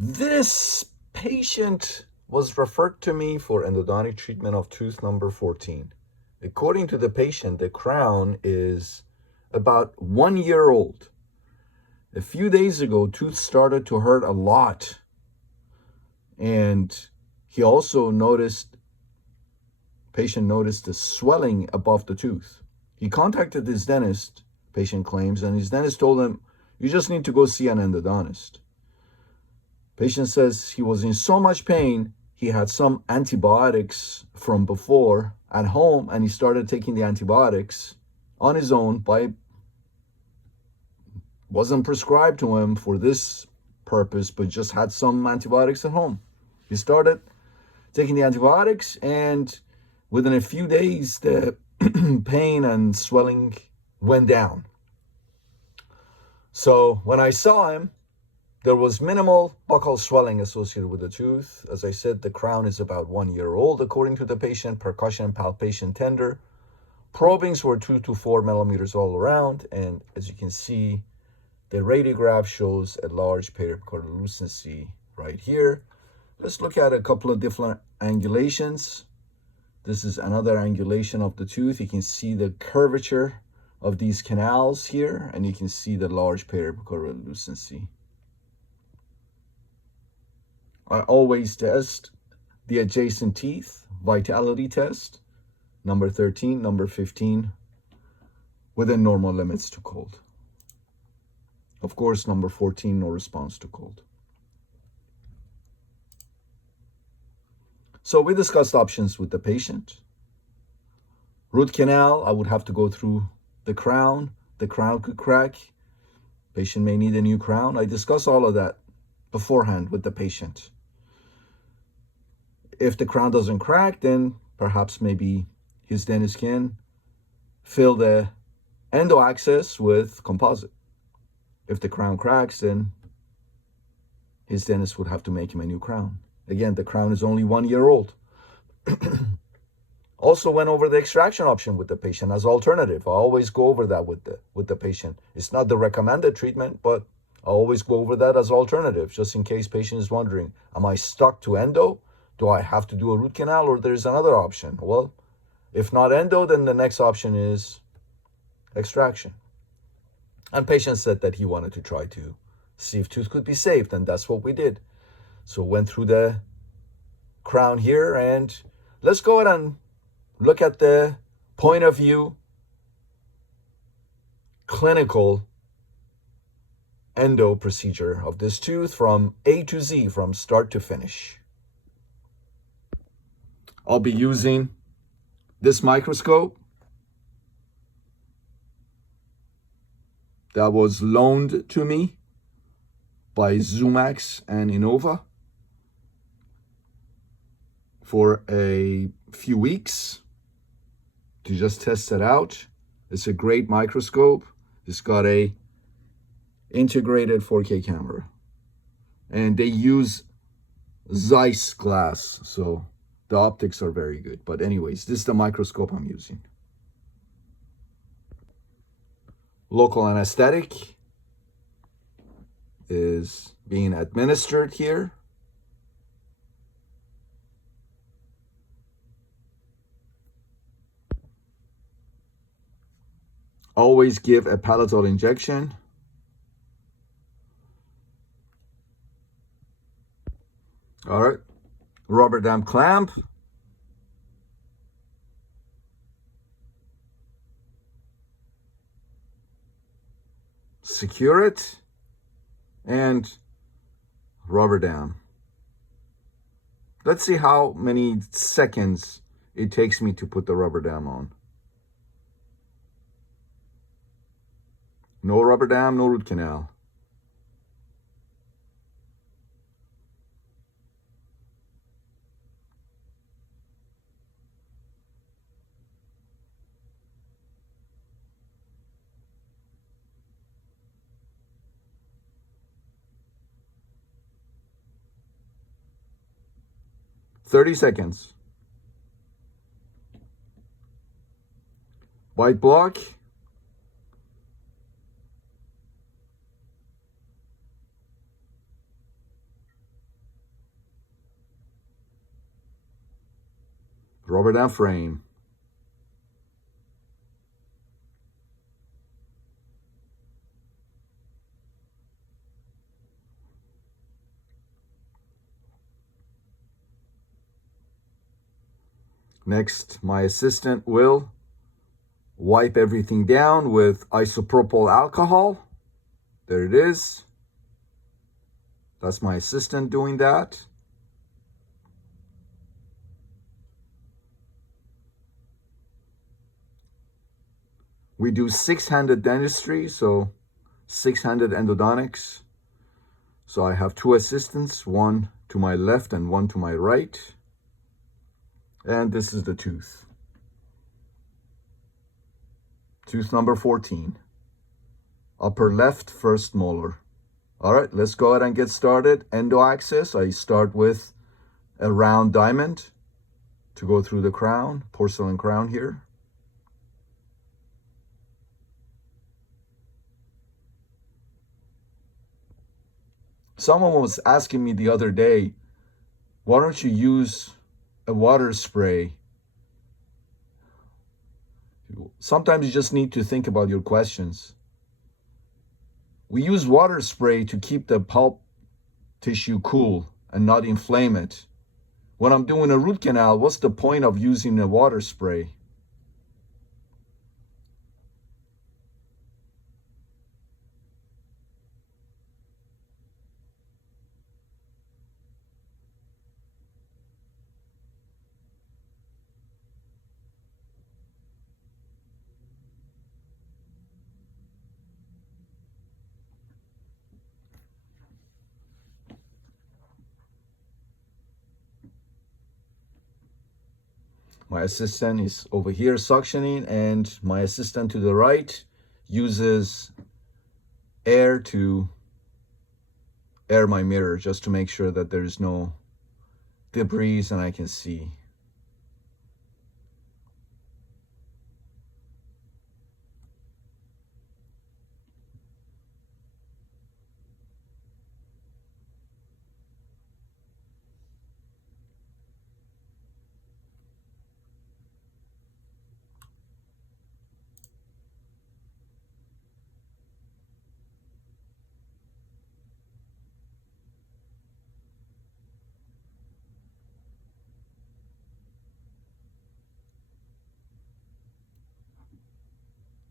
This patient was referred to me for endodontic treatment of tooth number 14. According to the patient, the crown is about 1 year old. A few days ago, tooth started to hurt a lot. And he also patient noticed the swelling above the tooth. He contacted his dentist, patient claims, and his dentist told him, you just need to go see an endodontist. Patient says he was in so much pain, he had some antibiotics from before at home, and he started taking the antibiotics on his own. Wasn't prescribed to him for this purpose, but just had some antibiotics at home. He started taking the antibiotics, and within a few days, the pain and swelling went down. So when I saw him, there was minimal buccal swelling associated with the tooth. As I said, the crown is about 1 year old, according to the patient. Percussion, palpation, tender. Probings were 2 to 4 millimeters all around. And as you can see, the radiograph shows a large periapical lucency right here. Let's look at a couple of different angulations. This is another angulation of the tooth. You can see the curvature of these canals here, and you can see the large periapical lucency. I always test the adjacent teeth, vitality test, number 13, number 15, within normal limits to cold. Of course, number 14, no response to cold. So we discussed options with the patient. Root canal, I would have to go through the crown. The crown could crack. Patient may need a new crown. I discussed all of that beforehand with the patient. If the crown doesn't crack, then perhaps maybe his dentist can fill the endo access with composite. If the crown cracks, then his dentist would have to make him a new crown. Again, the crown is only 1 year old. Also went over the extraction option with the patient as alternative. I always go over that with the patient. It's not the recommended treatment, but I always go over that as alternative, just in case patient is wondering, am I stuck to endo? Do I have to do a root canal, or there's another option? Well, if not endo, then the next option is extraction. And patient said that he wanted to try to see if tooth could be saved, and that's what we did. So went through the crown here, and let's go ahead and look at the point of view clinical endo procedure of this tooth from A to Z, from start to finish. I'll be using this microscope that was loaned to me by Zoomax and Innova for a few weeks to just test it out. It's a great microscope. It's got a integrated 4K camera, and they use Zeiss glass, so the optics are very good. But anyways, this is the microscope I'm using. Local anesthetic is being administered here. Always give a palatal injection. All right, rubber dam clamp. Secure it, and rubber dam. Let's see how many seconds it takes me to put the rubber dam on. No rubber dam, no root canal. "30 seconds. White block. rubber dam frame. Next, my assistant will wipe everything down with isopropyl alcohol. There it is. That's my assistant doing that. We do six-handed dentistry, so six-handed endodontics. So I have two assistants, one to my left and one to my right. And this is the tooth. Tooth number 14. Upper left first molar. All right, let's go ahead and get started. Endo access, I start with a round diamond to go through the crown, porcelain crown here. Someone was asking me the other day, why don't you use a water spray? Sometimes you just need to think about your questions. We use water spray to keep the pulp tissue cool and not inflame it. When I'm doing a root canal, what's the point of using a water spray? My assistant is over here suctioning, and my assistant to the right uses air to air my mirror just to make sure that there's no debris and I can see.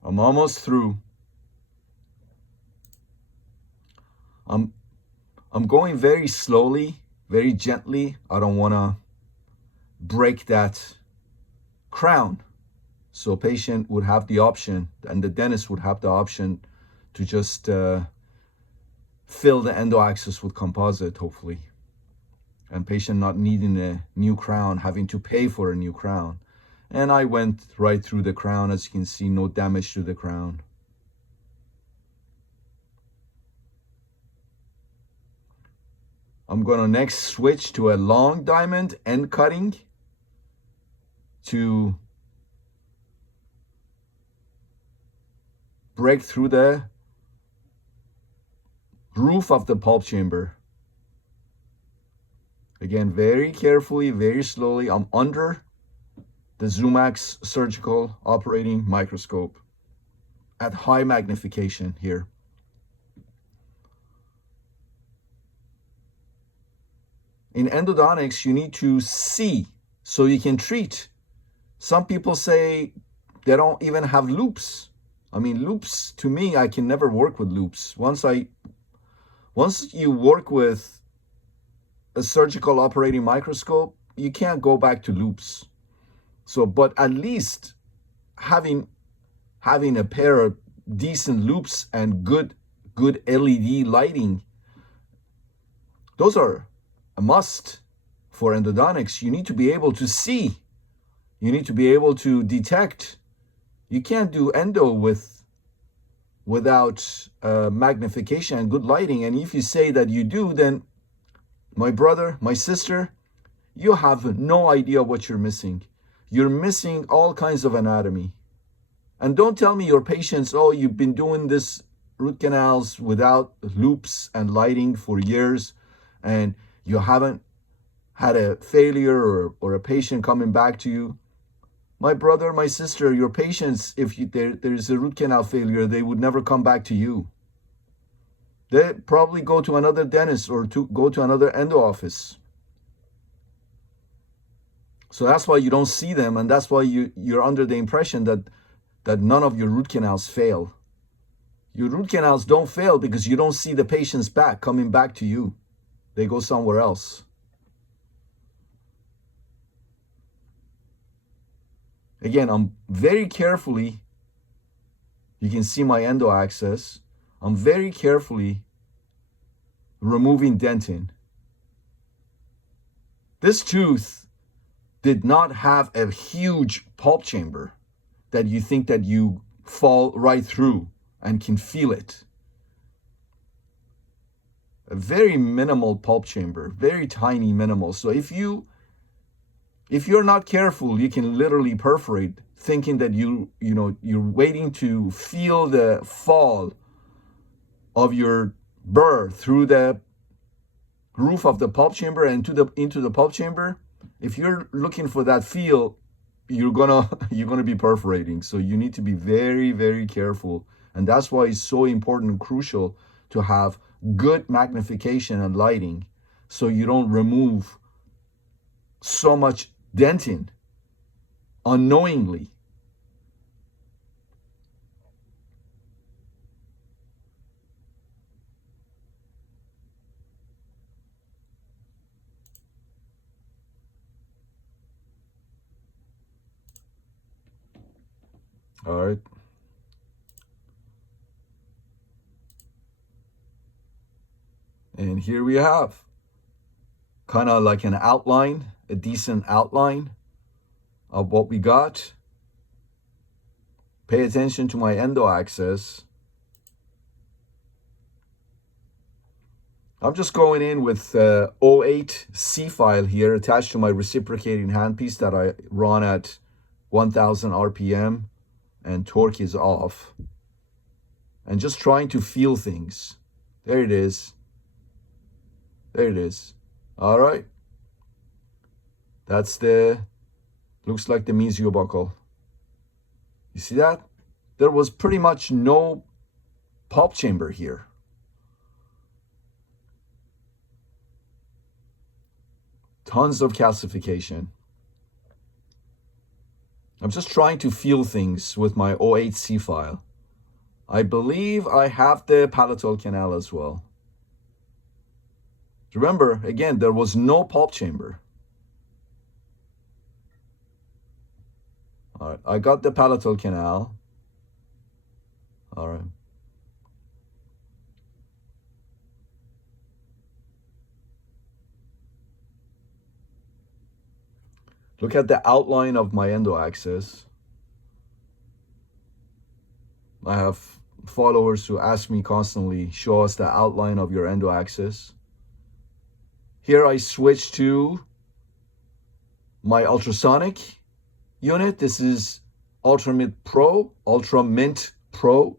I'm almost through. I'm going very slowly, very gently. I don't want to break that crown. So patient would have the option, and the dentist would have the option to just fill the endo access with composite, hopefully. And patient not needing a new crown, having to pay for a new crown. And I went right through the crown. As you can see, no damage to the crown. I'm going to next switch to a long diamond end cutting to break through the roof of the pulp chamber. Again, very carefully, very slowly. I'm under the Zoomax surgical operating microscope at high magnification here. In endodontics, you need to see so you can treat. Some people say they don't even have loops. I mean, loops, to me, I can never work with loops. Once you work with a surgical operating microscope, you can't go back to loops. So, but at least having a pair of decent loops and good LED lighting, those are a must for endodontics. You need to be able to see. You need to be able to detect. You can't do endo without magnification and good lighting. And if you say that you do, then my brother, my sister, you have no idea what you're missing. You're missing all kinds of anatomy. And don't tell me your patients, oh, you've been doing this root canals without loops and lighting for years, and you haven't had a failure or a patient coming back to you, my brother, my sister, your patients, if there's a root canal failure, they would never come back to you. They probably go to another dentist or go to another endo office. So that's why you don't see them, and that's why you're under the impression that none of your root canals fail. Your root canals don't fail because you don't see the patients coming back to you. They go somewhere else. Again, I'm very carefully, you can see my endo access, I'm very carefully removing dentin. This tooth did not have a huge pulp chamber that you think that you fall right through and can feel it. A very minimal pulp chamber, very tiny, minimal. So if you're not careful, you can literally perforate, thinking that you're waiting to feel the fall of your burr through the roof of the pulp chamber and into the pulp chamber. If you're looking for that feel, you're gonna be perforating. So you need to be very, very careful, and that's why it's so important and crucial to have good magnification and lighting, so you don't remove so much dentin unknowingly. All right. And here we have kind of like an outline, a decent outline of what we got. Pay attention to my endo axis. I'm just going in with 08 C file here attached to my reciprocating handpiece that I run at 1000 RPM and torque is off. And just trying to feel things. There it is. There it is. All right. That's looks like the mesio buccal. You see that? There was pretty much no pulp chamber here. Tons of calcification. I'm just trying to feel things with my 08C file. I believe I have the palatal canal as well. Remember, again, there was no pulp chamber. All right, I got the palatal canal. All right. Look at the outline of my endo axis. I have followers who ask me constantly, show us the outline of your endo axis. Here I switch to my ultrasonic unit. This is Ultramint Pro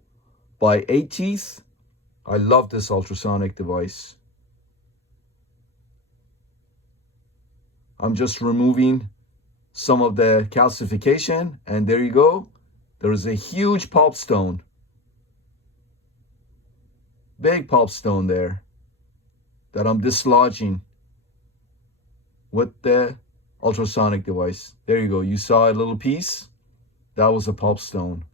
by 8 Teeth. I love this ultrasonic device. I'm just removing some of the calcification, and there you go. There is a huge pulp stone. Big pulp stone there that I'm dislodging with the ultrasonic device. There you go. You saw a little piece. That was a pulp stone.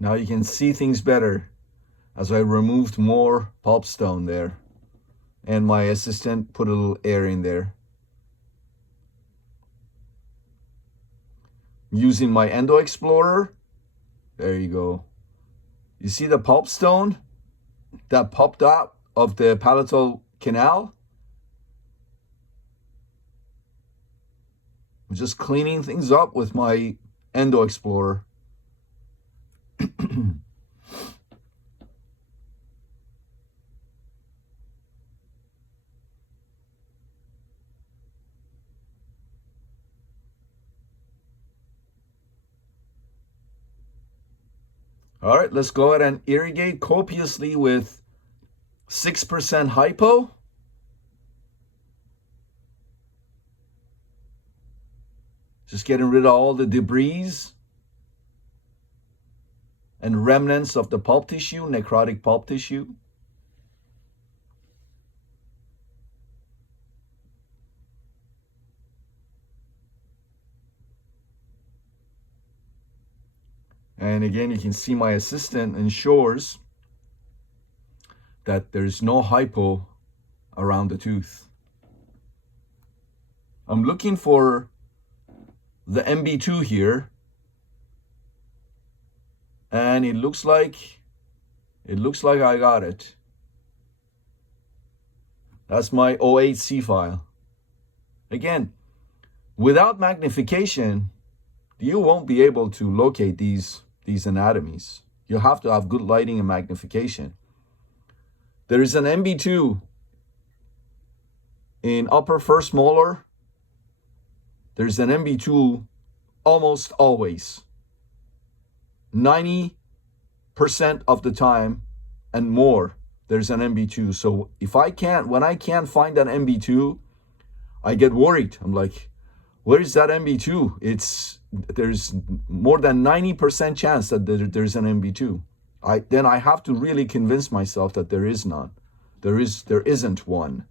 Now you can see things better as I removed more pulp stone there. And my assistant put a little air in there. Using my Endo Explorer. There you go. You see the pulp stone that popped out of the palatal canal? I'm just cleaning things up with my Endo Explorer. All right, let's go ahead and irrigate copiously with 6% hypo. Just getting rid of all the debris and remnants of the pulp tissue, necrotic pulp tissue. And again, you can see my assistant ensures that there's no hypo around the tooth. I'm looking for the MB2 here, and it looks like I got it. That's my 08C file. Again, without magnification, you won't be able to locate these anatomies. You have to have good lighting and magnification. There is an MB2 in upper first molar. There's an MB2 almost always. 90% of the time and more, there's an MB2. So when I can't find that MB2, I get worried. I'm like, where is that MB2? There's more than 90% chance that there's an MB2. Then I have to really convince myself that there is none. There isn't one.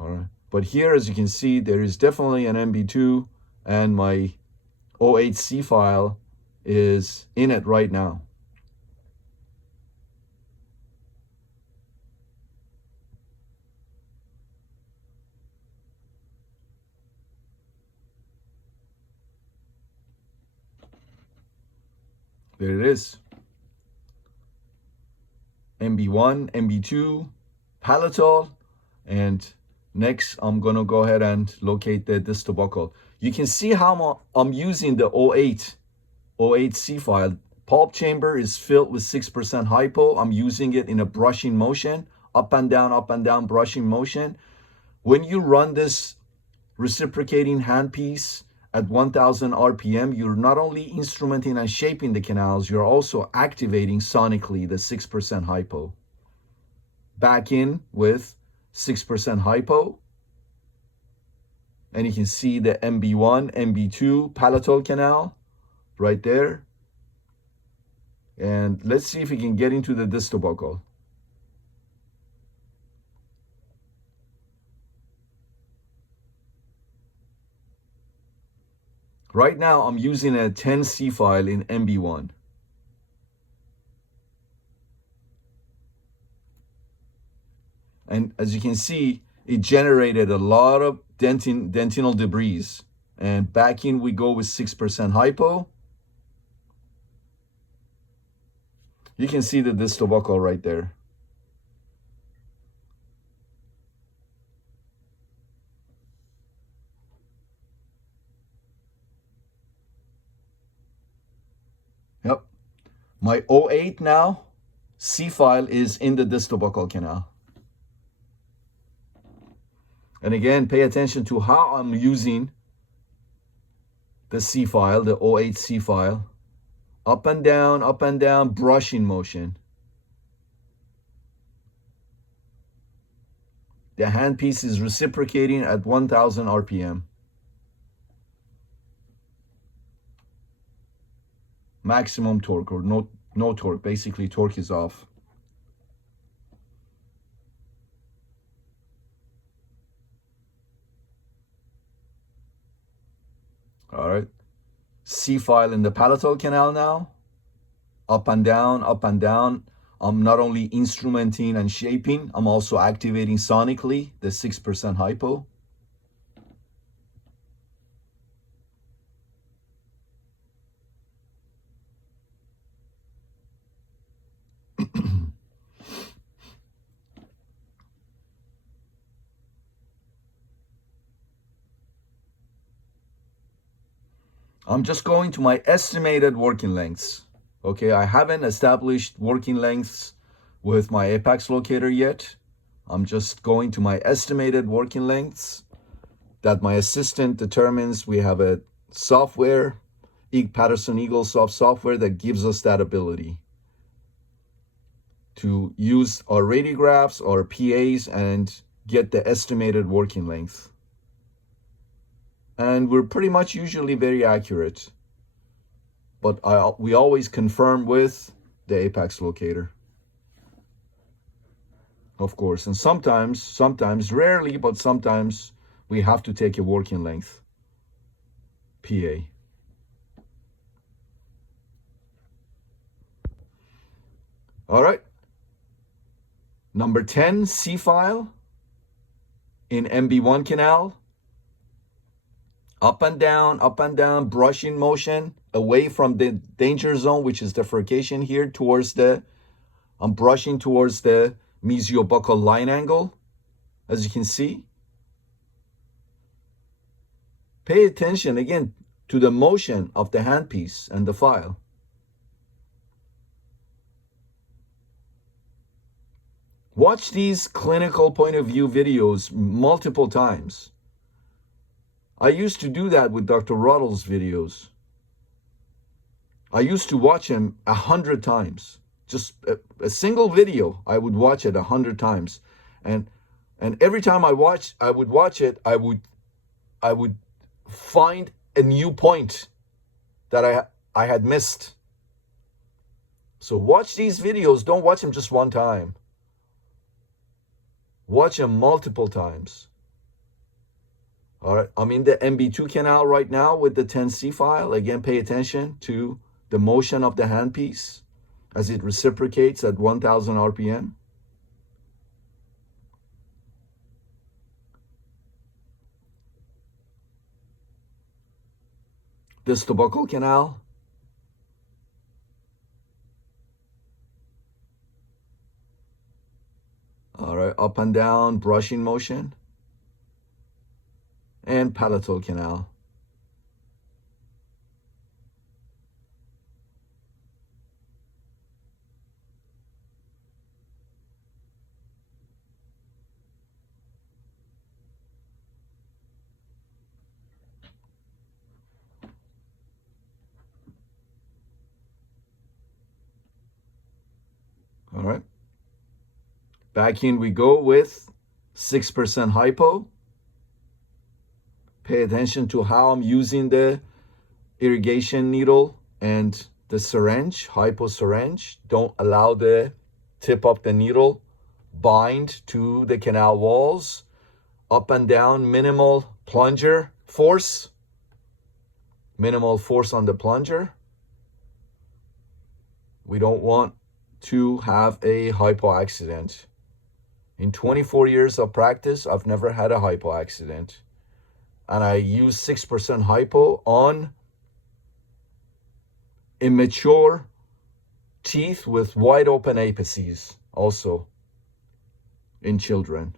All right. But here, as you can see, there is definitely an MB2, and my 08C file is in it right now. There it is. MB1, MB2, palatal, and next I'm gonna go ahead and locate the distal buccal. You can see how I'm using the 08C file. Pulp chamber is filled with 6% hypo. I'm using it in a brushing motion, up and down brushing motion. When you run this reciprocating handpiece at 1000 RPM, you're not only instrumenting and shaping the canals, you're also activating sonically the 6% hypo. Back in with 6% hypo. And you can see the MB1, MB2 palatal canal right there. And let's see if we can get into the distal buccal. Right now, I'm using a 10C file in MB1. And as you can see, it generated a lot of dentinal debris. And back in we go with 6% hypo. You can see the distal buccal right there. Yep. My 08 now, C file is in the distal buccal canal. And again, pay attention to how I'm using the C file, the 08 C file. Up and down, brushing motion. The handpiece is reciprocating at 1000 RPM. Maximum torque, or no torque. Basically, torque is off. All right. C file in the palatal canal now. Up and down. I'm not only instrumenting and shaping, I'm also activating sonically the 6% hypo. I'm just going to my estimated working lengths. Okay, I haven't established working lengths with my apex locator yet. I'm just going to my estimated working lengths that my assistant determines. We have a software Patterson-Eagle software that gives us that ability to use our radiographs, our PAs, and get the estimated working length. And we're pretty much usually very accurate. But we always confirm with the apex locator, of course. And sometimes, rarely, but sometimes we have to take a working length PA. All right. Number 10, C file in MB1 canal. Up and down, brushing motion away from the danger zone, which is the furcation here, I'm brushing towards the mesiobuccal line angle, as you can see. Pay attention, again, to the motion of the handpiece and the file. Watch these clinical point of view videos multiple times. I used to do that with Dr. Ruddle's videos. I used to watch him 100 times. Just a single video, I would watch it 100 times. And every time I would watch it, I would find a new point that I had missed. So watch these videos. Don't watch them just one time. Watch them multiple times. All right, I'm in the MB2 canal right now with the 10C file. Again, pay attention to the motion of the handpiece as it reciprocates at 1000 RPM. Distal buccal canal. All right, up and down, brushing motion. And palatal canal. All right. Back in we go with 6% hypo. Pay attention to how I'm using the irrigation needle and the syringe, hypo syringe. Don't allow the tip of the needle bind to the canal walls. Up and down, minimal plunger force. Minimal force on the plunger. We don't want to have a hypo accident. In 24 years of practice, I've never had a hypo accident. And I use 6% hypo on immature teeth with wide open apices, also in children.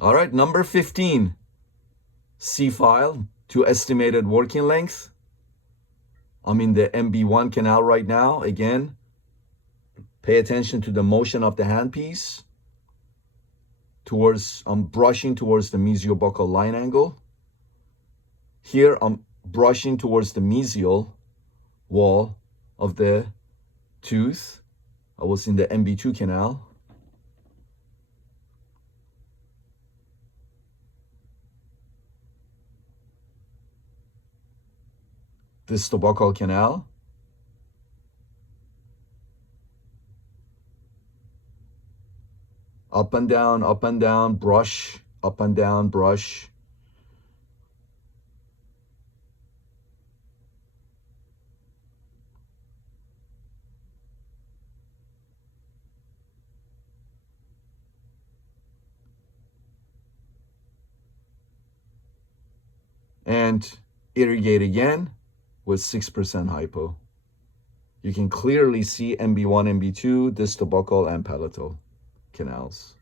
All right, number 15, C file to estimated working length. I'm in the MB1 canal right now. Again, pay attention to the motion of the handpiece. I'm brushing towards the mesiobuccal line angle. Here, I'm brushing towards the mesial wall of the tooth. I was in the MB2 canal. Distal buccal canal. Up and down, brush, up and down, brush. And irrigate again with 6% hypo. You can clearly see MB1, MB2, distal buccal, and palatal canals.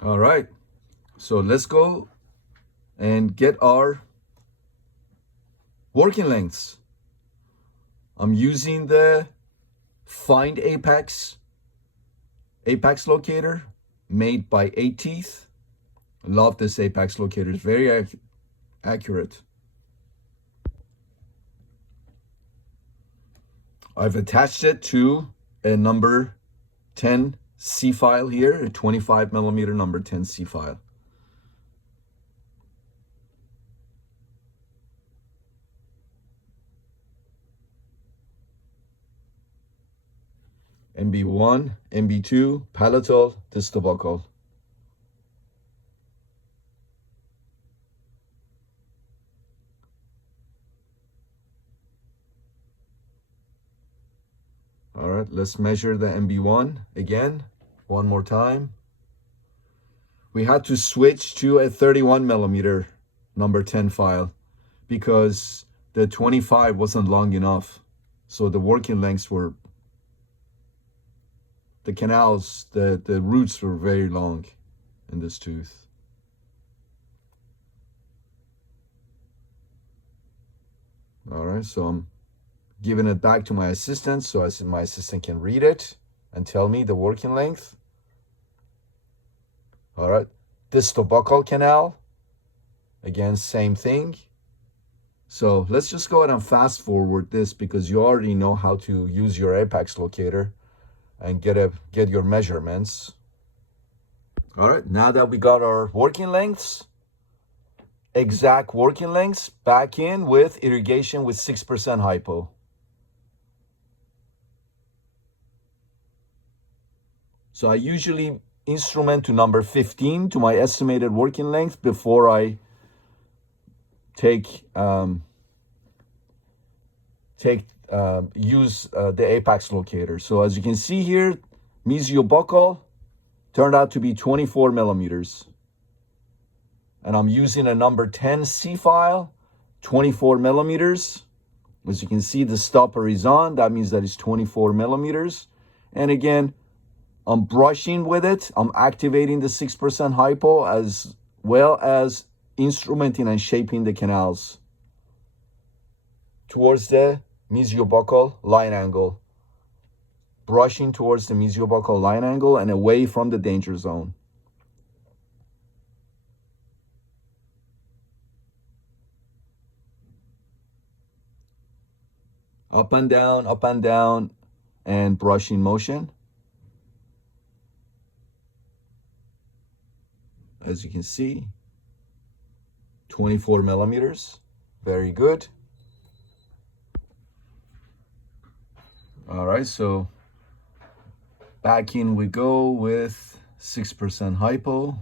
All right, so let's go and get our working lengths. I'm using the Find Apex locator made by 8 Teeth. Love this Apex locator, it's very accurate. I've attached it to a number 10 C file here, a 25 millimeter number 10 C file. MB1, MB2, palatal, distal buccal. All right, let's measure the MB1 again, one more time. We had to switch to a 31 millimeter number 10 file because the 25 wasn't long enough. So the working lengths were, the canals, the roots were very long in this tooth. All right, so I'm giving it back to my assistant so my assistant can read it and tell me the working length. All right, distal buccal canal, again, same thing. So let's just go ahead and fast forward this because you already know how to use your Apex locator and get your measurements. All right, now that we got our working lengths, exact working lengths, back in with irrigation with 6% hypo. So I usually instrument to number 15 to my estimated working length before I use the Apex locator. So as you can see here, mesiobuccal turned out to be 24 millimeters. And I'm using a number 10 C file, 24 millimeters. As you can see, the stopper is on. That means that it's 24 millimeters. And again, I'm brushing with it. I'm activating the 6% hypo as well as instrumenting and shaping the canals towards the mesiobuccal line angle. Brushing towards the mesiobuccal line angle and away from the danger zone. Up and down, and brushing motion. As you can see, 24 millimeters, very good. All right, so back in we go with 6% hypo.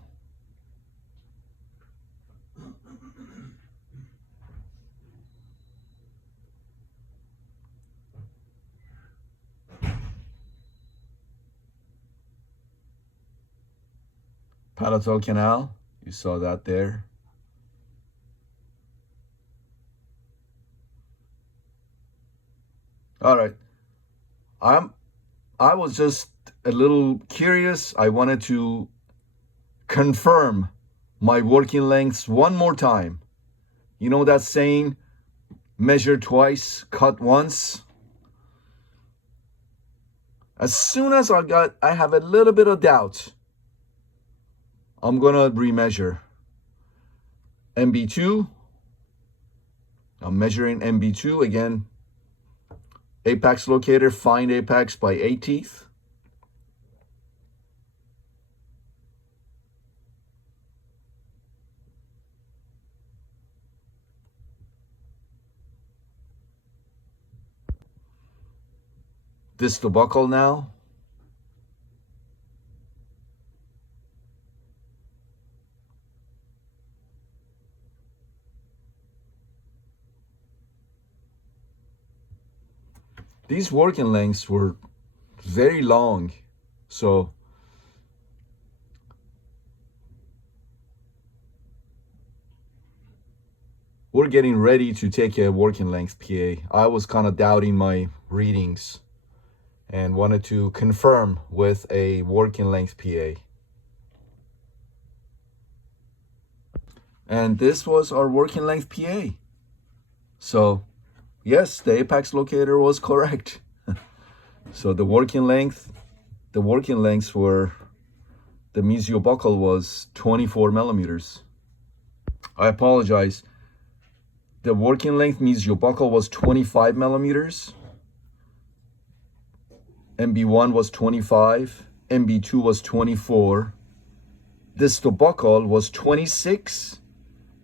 Palatal canal, you saw that there. All right, I was just a little curious. I wanted to confirm my working lengths one more time. You know that saying, measure twice, cut once? As soon as I have a little bit of doubt, I'm gonna remeasure. MB2, I'm measuring MB2 again. Apex locator, Find Apex by 8 Teeth. Distal buccal now. These working lengths were very long, so we're getting ready to take a working length PA. I was kind of doubting my readings and wanted to confirm with a working length PA. And this was our working length PA. So yes, the apex locator was correct. So the working lengths were, the mesiobuccal was 24 millimeters. I apologize. The working length mesiobuccal was 25 millimeters. MB1 was 25. MB2 was 24. Distal buccal was 26.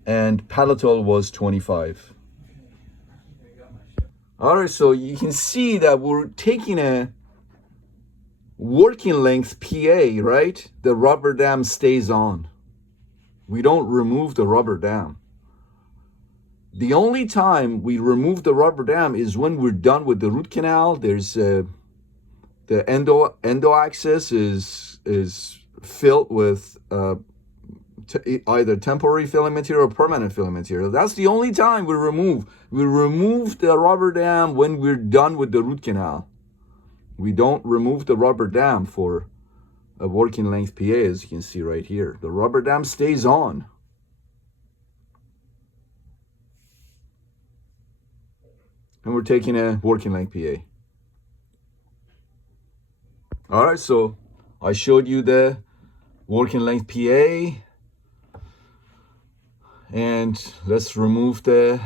And palatal was 25. All right, so you can see that we're taking a working length PA, right? The rubber dam stays on. We don't remove the rubber dam. The only time we remove the rubber dam is when we're done with the root canal. There's the endo axis is filled with either temporary filling material or permanent filling material. That's the only time we remove. We remove the rubber dam when we're done with the root canal. We don't remove the rubber dam for a working length PA, as you can see right here. The rubber dam stays on. And we're taking a working length PA. All right, so I showed you the working length PA. And let's remove the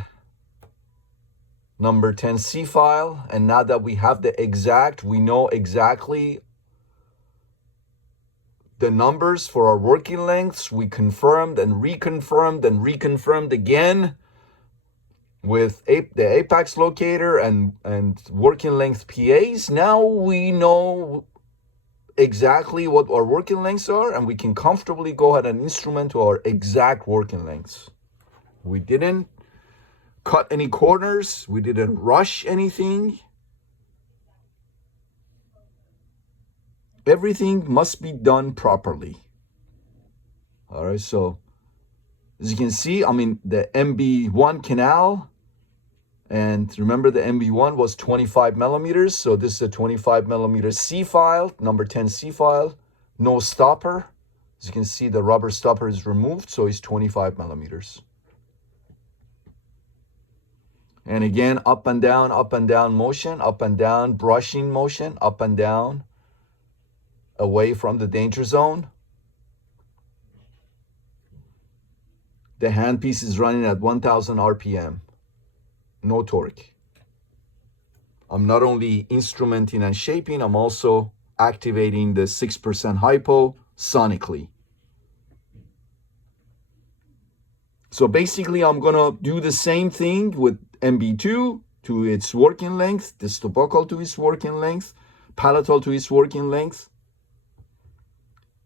number 10C file. And now that we have the exact, we know exactly the numbers for our working lengths. We confirmed and reconfirmed again with the apex locator and working length PAs. Now we know exactly what our working lengths are, and we can comfortably go ahead and instrument to our exact working lengths. We didn't cut any corners. We didn't rush anything. Everything must be done properly. All right, so as you can see, I'm in the MB1 canal. And remember, the MB1 was 25 millimeters. So this is a 25 millimeter C file, number 10 C file. No stopper. As you can see, the rubber stopper is removed, so it's 25 millimeters. And again, up and down motion, up and down, brushing motion, up and down, away from the danger zone. The handpiece is running at 1000 RPM, no torque. I'm not only instrumenting and shaping, I'm also activating the 6% hypo sonically. So basically, I'm gonna do the same thing with MB2 to its working length, distal buccal to its working length, palatal to its working length.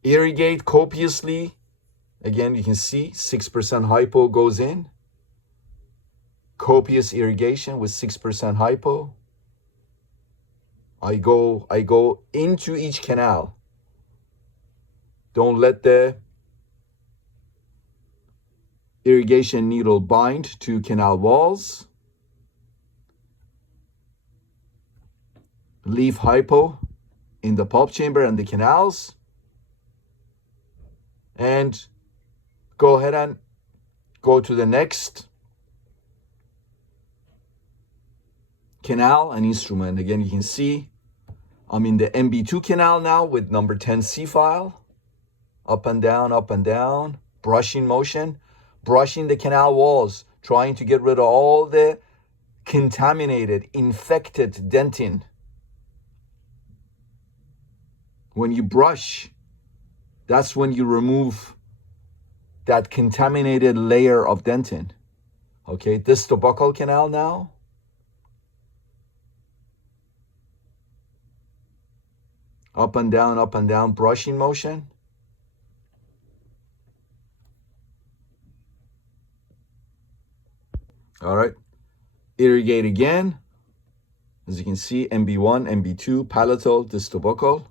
Irrigate copiously. Again, you can see 6% hypo goes in. Copious irrigation with 6% hypo. I go into each canal. Don't let the irrigation needle bind to canal walls. Leave hypo in the pulp chamber and the canals. And go ahead and go to the next canal and instrument. Again, you can see I'm in the MB2 canal now with number 10C file. Up and down, brushing motion, brushing the canal walls, trying to get rid of all the contaminated, infected dentin. When you brush, that's when you remove that contaminated layer of dentin. Okay, distal buccal canal now. Up and down, brushing motion. All right, irrigate again. As you can see, MB1, MB2, palatal, distal buccal.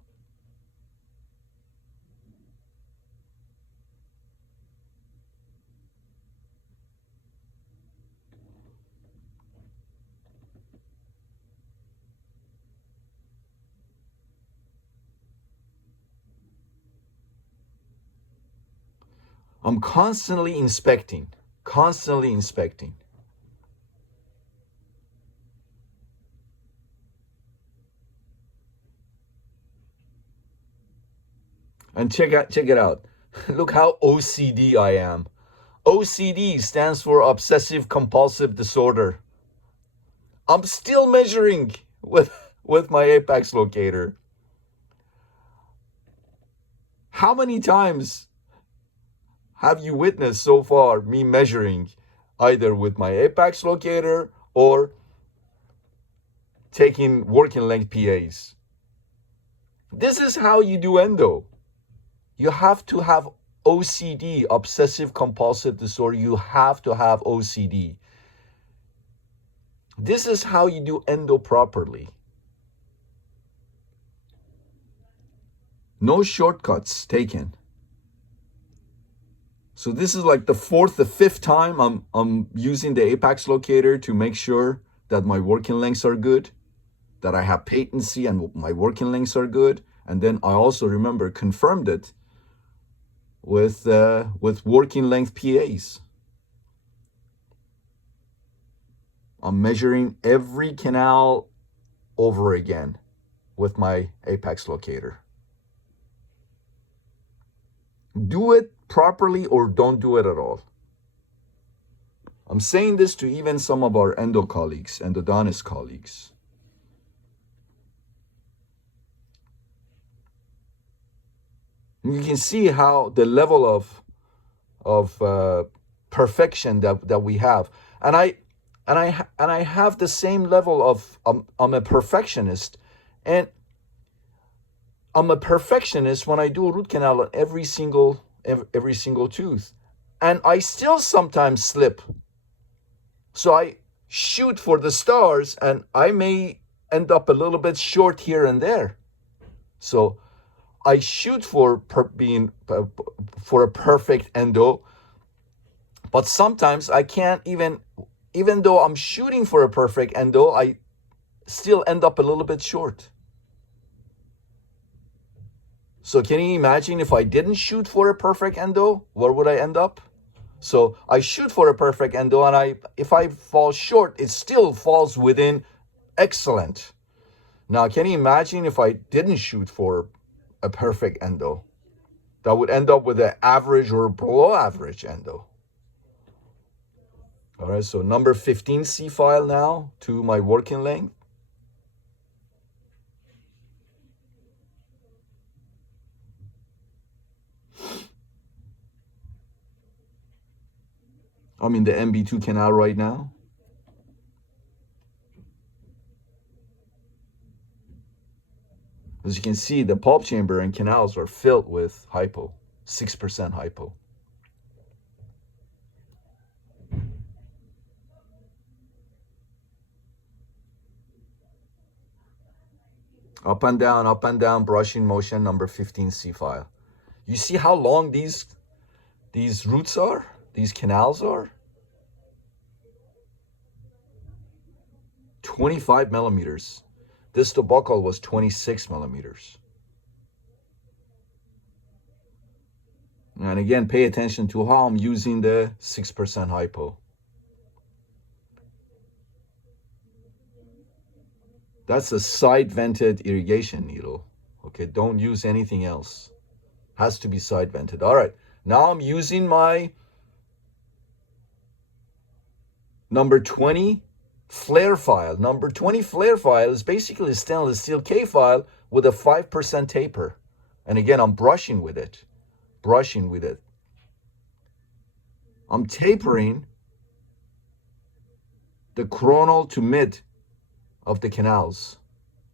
I'm constantly inspecting, constantly inspecting. And check it out. Look how OCD I am. OCD stands for obsessive compulsive disorder. I'm still measuring with my apex locator. How many times have you witnessed so far me measuring either with my apex locator or taking working length PAs? This is how you do endo. You have to have OCD, obsessive compulsive disorder. You have to have OCD. This is how you do endo properly. No shortcuts taken. So this is like the fourth, the fifth time I'm using the apex locator to make sure that my working lengths are good, that I have patency and my working lengths are good. And then I also remember confirmed it with working length PAs. I'm measuring every canal over again with my apex locator. Do it properly or don't do it at all. I'm saying this to even some of our endo colleagues, endodontist colleagues. And you can see how the level of perfection that we have, and I have the same level of I'm a perfectionist, and I'm a perfectionist when I do a root canal on every single tooth, and I still sometimes slip. So I shoot for the stars, and I may end up a little bit short here and there. So I shoot for being for a perfect endo, but sometimes I can't even though I'm shooting for a perfect endo, I still end up a little bit short. So can you imagine if I didn't shoot for a perfect endo, where would I end up? So I shoot for a perfect endo, and if I fall short, it still falls within excellent. Now, can you imagine if I didn't shoot for a perfect endo? That would end up with an average or below average endo. All right, so number 15 C file now to my working length. I'm in the MB2 canal right now. As you can see, the pulp chamber and canals are filled with hypo, 6% hypo. Up and down, brushing motion, number 15 C file. You see how long these roots are, these canals are? 25 millimeters. Distal buccal was 26 millimeters. And again, pay attention to how I'm using the 6% hypo. That's a side vented irrigation needle. Okay, don't use anything else. Has to be side vented. All right, now I'm using my number 20 flare file. Number 20 flare file is basically a stainless steel K file with a 5% taper. And again, I'm brushing with it. I'm tapering the coronal to mid of the canals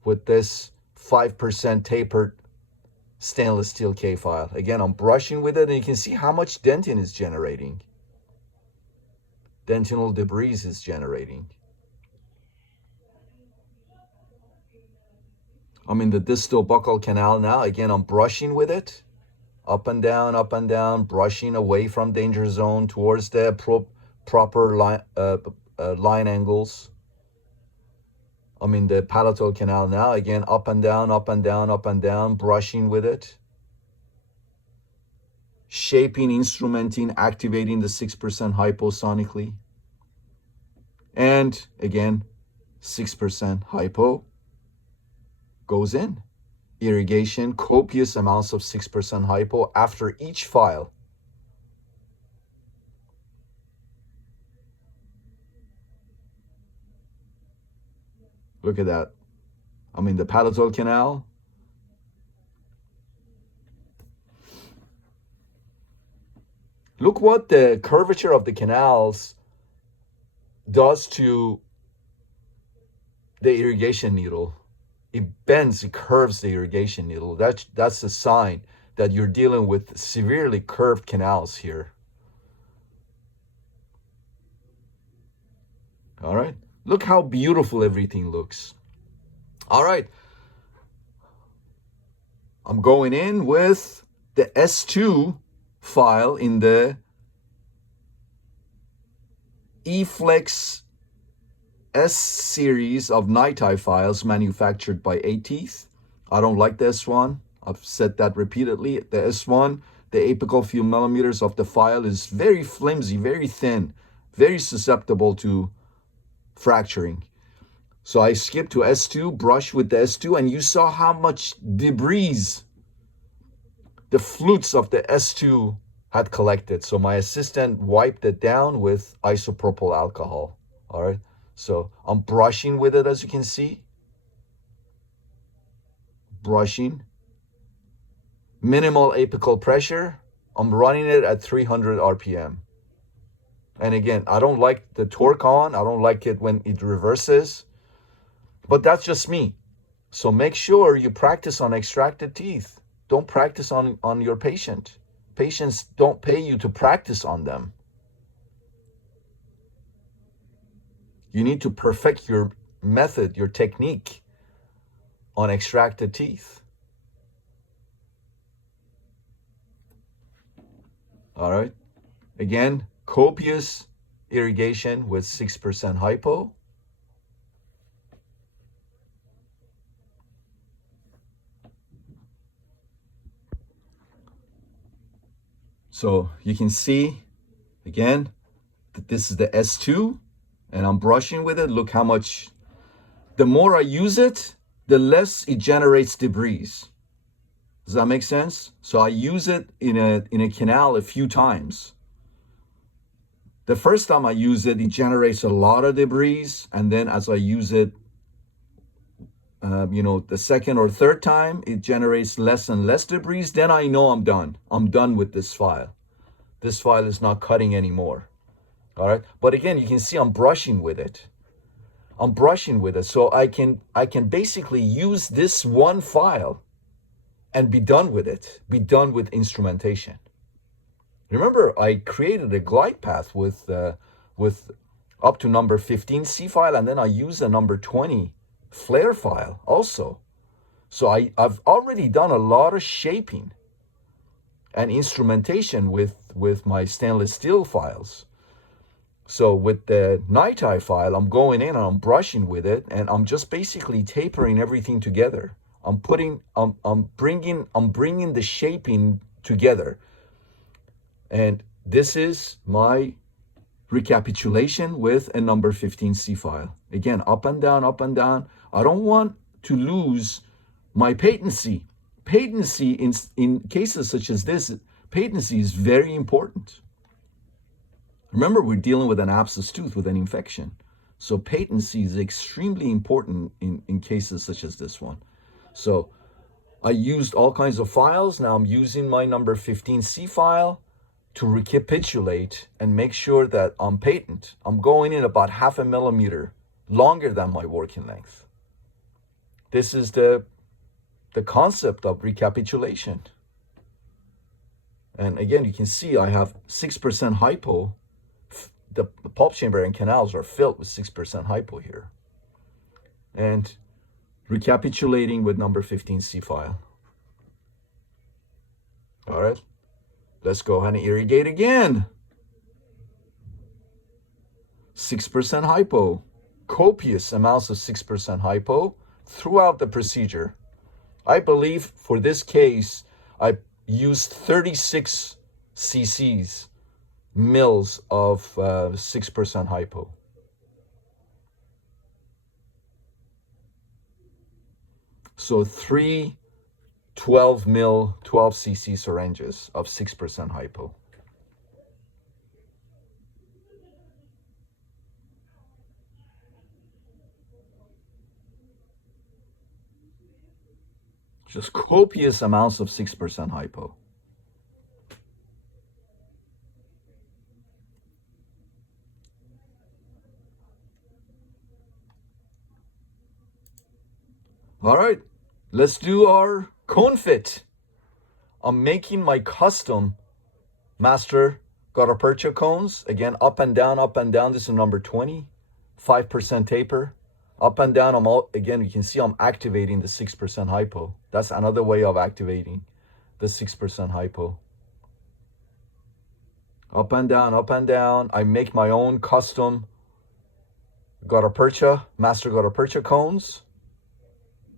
with this 5% tapered stainless steel K file. Again, I'm brushing with it, and you can see how much dentin is generating. Dentinal debris is generating. I'm in the distal buccal canal now. Again, I'm brushing with it. Up and down, brushing away from danger zone towards the proper line angles. I'm in the palatal canal now. Again, up and down, brushing with it. shaping, instrumenting, activating the 6% hyposonically. And again, 6% hypo goes in. Irrigation, copious amounts of 6% hypo after each file. Look at that. I'm in the palatal canal. Look what the curvature of the canals does to the irrigation needle. It bends, it curves the irrigation needle. That's a sign that you're dealing with severely curved canals here. All right. Look how beautiful everything looks. All right. I'm going in with the S2 file in the eFlex S series of NiTi files manufactured by A-Teeth. I don't like the S1. I've said that repeatedly. The S1, the apical few millimeters of the file is very flimsy, very thin, very susceptible to fracturing. So I skipped to S2, brush with the S2, and you saw how much debris the flutes of the S2 had collected. So my assistant wiped it down with isopropyl alcohol. All right. So I'm brushing with it, as you can see. Brushing. Minimal apical pressure. I'm running it at 300 RPM. And again, I don't like the torque on. I don't like it when it reverses. But that's just me. So make sure you practice on extracted teeth. Don't practice on your patient. Patients don't pay you to practice on them. You need to perfect your method, your technique on extracted teeth. All right. Again, copious irrigation with 6% hypo. So you can see, again, that this is the S2, and I'm brushing with it. Look how much, the more I use it, the less it generates debris. Does that make sense? So I use it in a canal a few times. The first time I use it, it generates a lot of debris. And then as I use it, the second or third time, it generates less and less debris. Then I know I'm done. I'm done with this file. This file is not cutting anymore. All right. But again, you can see I'm brushing with it. I'm brushing with it. So I can basically use this one file and be done with it. Be done with instrumentation. Remember, I created a glide path with up to number 15 C file, and then I use a number 20 flare file also. So I've already done a lot of shaping and instrumentation with my stainless steel files. So with the NiTi file, I'm going in and I'm brushing with it, and I'm just basically tapering everything together. I'm bringing the shaping together. And this is my recapitulation with a number 15C file. Again, up and down, up and down. I don't want to lose my patency. Patency in cases such as this, patency is very important. Remember, we're dealing with an abscess tooth with an infection. So patency is extremely important in cases such as this one. So I used all kinds of files. Now I'm using my number 15C file to recapitulate and make sure that I'm patent. I'm going in about 0.5 millimeter longer than my working length. This is the concept of recapitulation. And again, you can see I have 6% hypo. The pulp chamber and canals are filled with 6% hypo here. And recapitulating with number 15C file. All right. Let's go ahead and irrigate again. 6% hypo. Copious amounts of 6% hypo throughout the procedure. I believe for this case, I used 36 cc's, mils of 6% hypo. So 3 12 mil 12 cc syringes of 6% hypo. Just copious amounts of 6% hypo. All right, let's do our cone fit. I'm making my custom master gutta percha cones. Again, up and down, up and down. This is number 20, 5% taper. Up and down, again, you can see I'm activating the 6% hypo. That's another way of activating the 6% hypo. Up and down, up and down. I make my own custom gutta percha, master gutta percha cones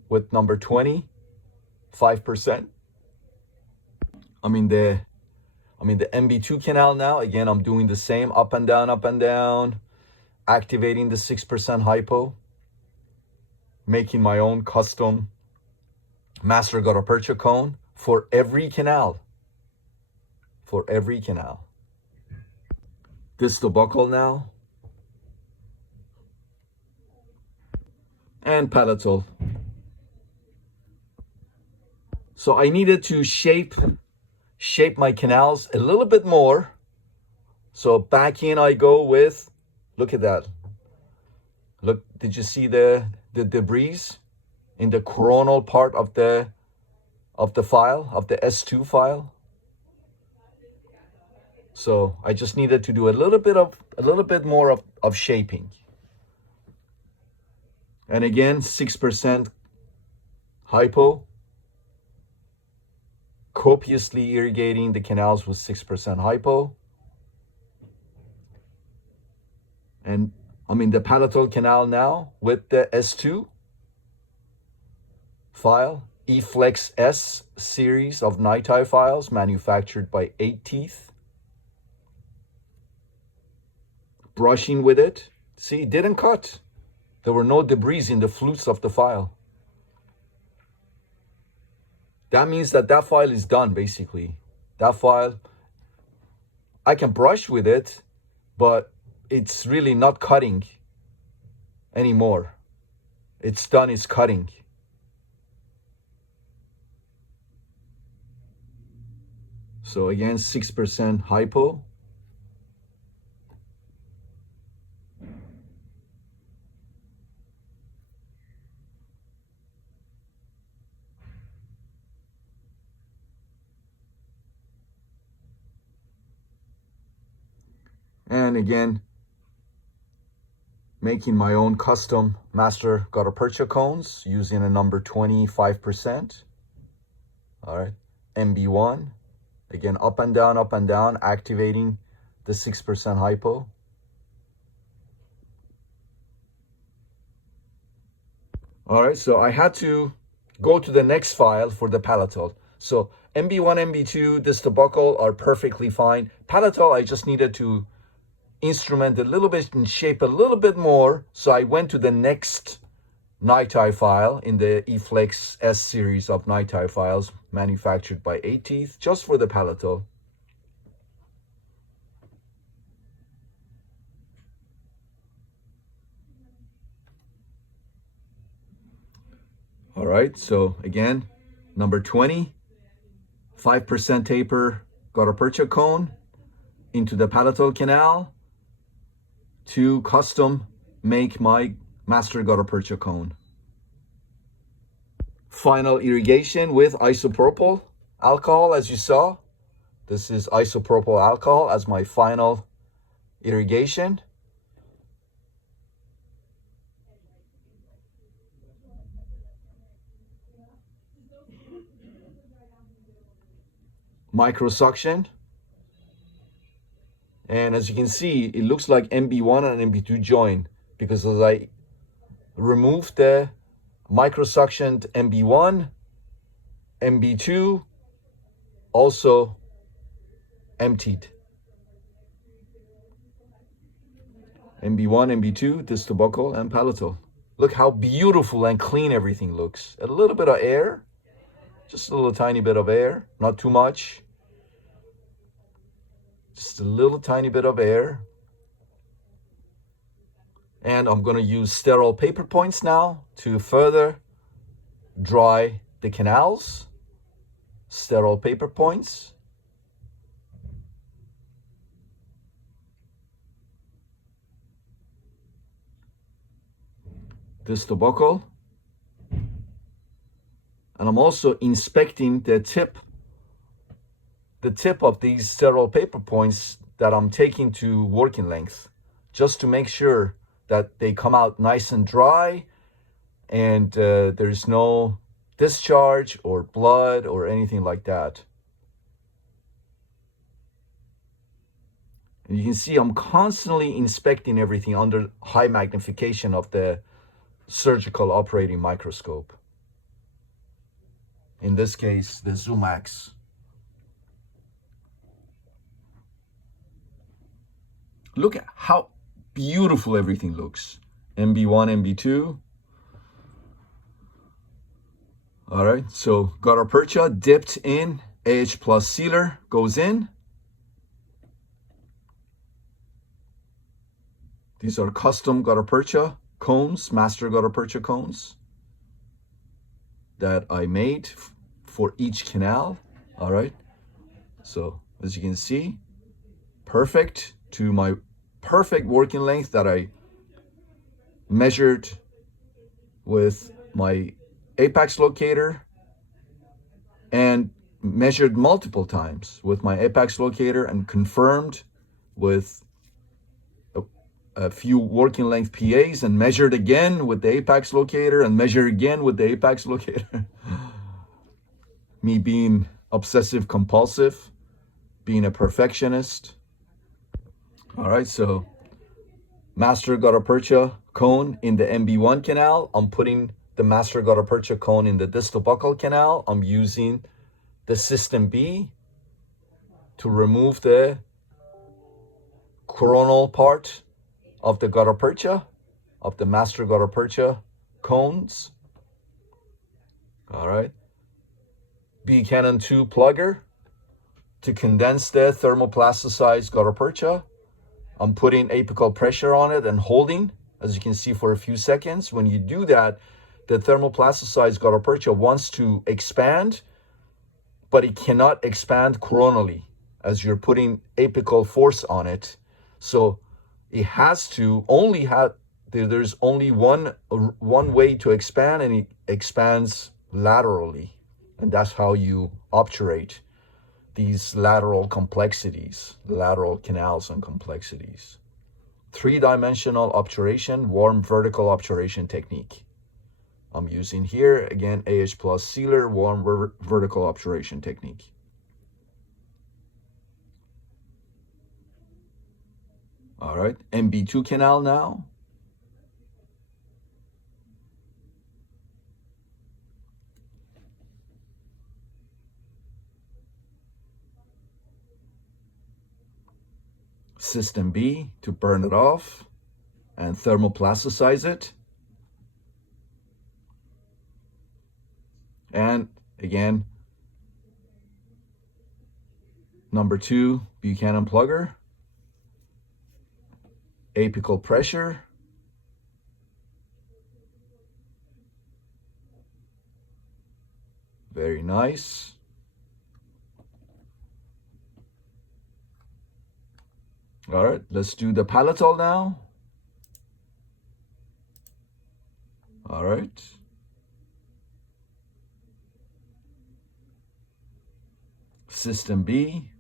with number 20, 5%. I'm in the MB2 canal now. Again, I'm doing the same up and down, activating the 6% hypo, making my own custom master gutta percha cone for every canal. For every canal. Distal buccal now. And palatal. So I needed to shape my canals a little bit more. So back in I go with, look at that. Look, did you see the debris in the coronal part of the file, of the S2 file? So I just needed to do a little bit more of shaping. And again, 6% hypo, copiously irrigating the canals with 6% hypo. And I'm in the palatal canal now with the S2 file, eFlex S series of NiTi files manufactured by 8 Teeth. Brushing with it. See, it didn't cut. There were no debris in the flutes of the file. That means that file is done, basically. That file, I can brush with it, but it's really not cutting anymore. It's done, it's cutting. So again, 6% hypo. And again, making my own custom master gutta percha cones using a number 25%. All right, MB1. Again, up and down, activating the 6% hypo. All right, so I had to go to the next file for the palatal. So MB1, MB2, distal buccal are perfectly fine. Palatal, I just needed to instrument a little bit and shape a little bit more. So I went to the next NiTi file in the eFlex S series of NiTi files manufactured by 8 Teeth, just for the palatal. All right, so again, number 20, 5% taper gutta percha cone into the palatal canal to custom make my master gutta percha cone. Final irrigation with isopropyl alcohol, as you saw. This is isopropyl alcohol as my final irrigation. Microsuction. And as you can see, it looks like MB1 and MB2 join, because as I remove the microsuctioned MB1, MB2 also emptied. MB1, MB2, distal buccal, and palatal. Look how beautiful and clean everything looks. A little bit of air, just a little tiny bit of air, not too much. Just a little tiny bit of air. And I'm going to use sterile paper points now to further dry the canals. Sterile paper points. Distal buccal. And I'm also inspecting the tip of these sterile paper points that I'm taking to working length, just to make sure that they come out nice and dry and there's no discharge or blood or anything like that. And you can see I'm constantly inspecting everything under high magnification of the surgical operating microscope. In this case, the Zoomax. Look at how beautiful everything looks. MB1, MB2. All right, so gutta percha dipped in, AH plus sealer goes in. These are custom gutta percha cones, master gutta percha cones that I made for each canal. All right, so as you can see, perfect to my perfect working length that I measured with my apex locator and measured multiple times with my apex locator and confirmed with a few working length PAs and measured again with the apex locator and measured again with the apex locator. Me being obsessive compulsive, being a perfectionist. All right, so master gutta percha cone in the MB1 canal. I'm putting the master gutta percha cone in the distal buccal canal. I'm using the system B to remove the coronal part of the gutta percha, of the master gutta percha cones. All right. Buchanan 2 plugger to condense the thermoplasticized gutta percha. I'm putting apical pressure on it and holding, as you can see, for a few seconds. When you do that, the thermoplasticized gutta percha wants to expand, but it cannot expand coronally as you're putting apical force on it. So it has to only have, there's only one way to expand, and it expands laterally. And that's how you obturate these lateral complexities, lateral canals and complexities. 3-dimensional obturation, warm vertical obturation technique. I'm using here, again, AH plus sealer, warm vertical obturation technique. All right, MB2 canal now. System B to burn it off and thermoplasticize it. And again, number 2, Buchanan plugger. Apical pressure. Very nice. All right, let's do the palatal now. All right. System B.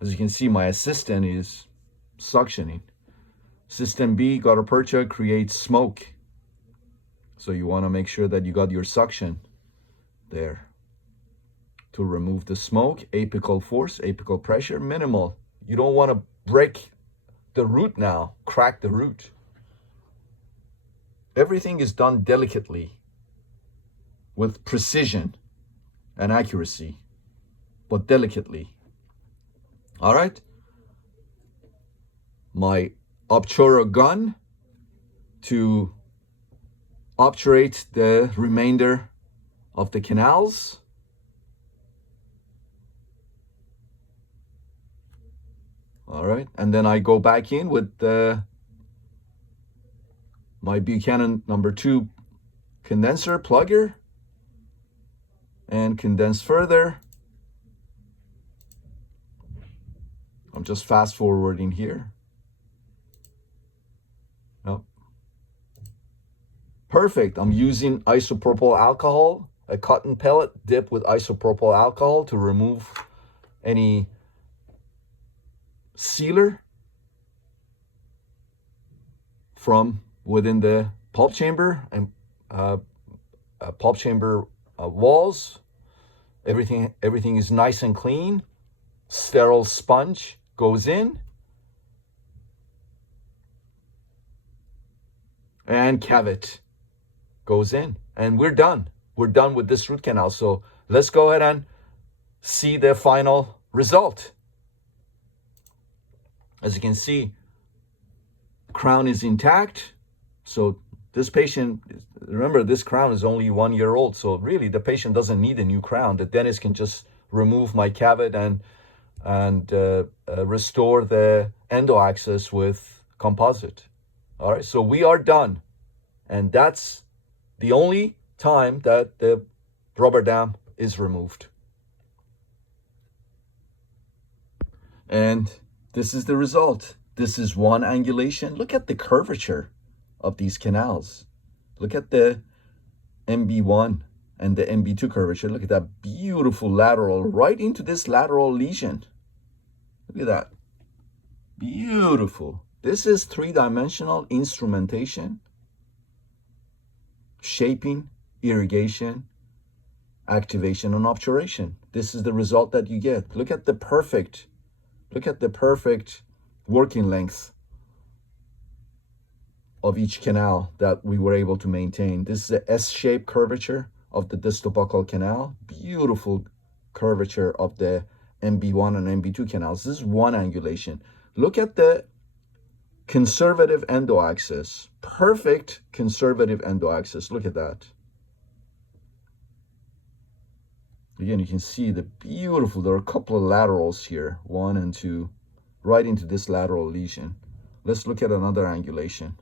As you can see, my assistant is suctioning. System B, gutta percha, creates smoke. So you want to make sure that you got your suction there. To remove the smoke, apical force, apical pressure, minimal. You don't want to break the root now, crack the root. Everything is done delicately, with precision. and accuracy, but delicately. All right. My obturer gun to obturate the remainder of the canals. All right, and then I go back in with my Buchanan #2 condenser plugger and condense further. I'm just fast forwarding here. Oh. Perfect. I'm using isopropyl alcohol, a cotton pellet dipped with isopropyl alcohol to remove any sealer from within the pulp chamber and pulp chamber walls. Everything is nice and clean. Sterile sponge goes in, and cavet goes in, and we're done. We're done with this root canal. So let's go ahead and see the final result. As you can see, crown is intact. So this patient, remember, this crown is only 1 year old. So really, the patient doesn't need a new crown. The dentist can just remove my cavet and restore the endo access with composite. All right, so we are done. And that's the only time that the rubber dam is removed. And this is the result. This is one angulation. Look at the curvature of these canals. Look at the MB1 and the MB2 curvature. Look at that beautiful lateral right into this lateral lesion. Look at that. Beautiful. This is three-dimensional instrumentation, shaping, irrigation, activation, and obturation. This is the result that you get. Look at the perfect working length of each canal that we were able to maintain. This is the S-shaped curvature of the distal buccal canal. Beautiful curvature of the MB1 and MB2 canals. This is one angulation. Look at the conservative endo axis. Perfect conservative endo axis. Look at that. Again, you can see the beautiful, there are a couple of laterals here, 1 and 2, right into this lateral lesion. Let's look at another angulation.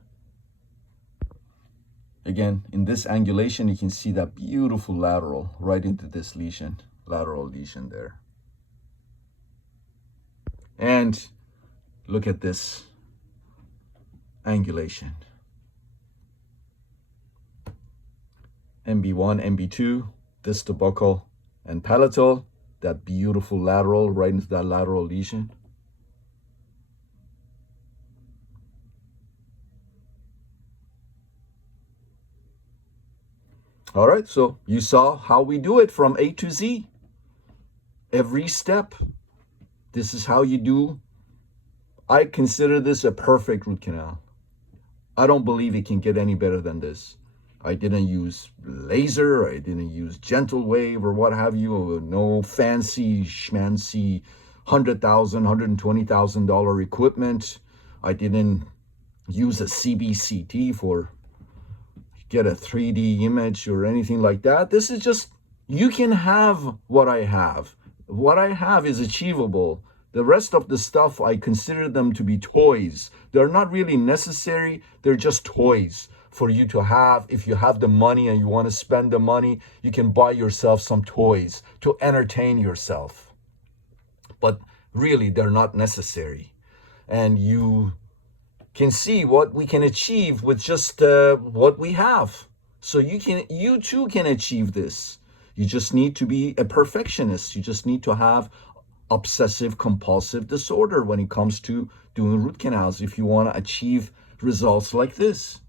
Again, in this angulation, you can see that beautiful lateral right into this lesion, lateral lesion there. And look at this angulation. MB1, MB2, distal buccal and palatal, that beautiful lateral right into that lateral lesion. All right, so you saw how we do it from A to Z. Every step. This is how you do. I consider this a perfect root canal. I don't believe it can get any better than this. I didn't use laser, I didn't use gentle wave or what have you, no fancy schmancy $100,000, $120,000 equipment. I didn't use a CBCT for get a 3D image or anything like that. This is just, you can have what I have. What I have is achievable. The rest of the stuff, I consider them to be toys. They're not really necessary. They're just toys for you to have. If you have the money and you want to spend the money, you can buy yourself some toys to entertain yourself. But really, they're not necessary. And you can see what we can achieve with just what we have. So you too can achieve this. You just need to be a perfectionist. You just need to have obsessive compulsive disorder when it comes to doing root canals if you want to achieve results like this.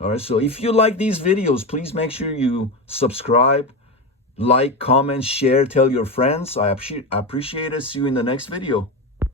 All right, so if you like these videos, please make sure you subscribe, like, comment, share, tell your friends. I appreciate it. See you in the next video.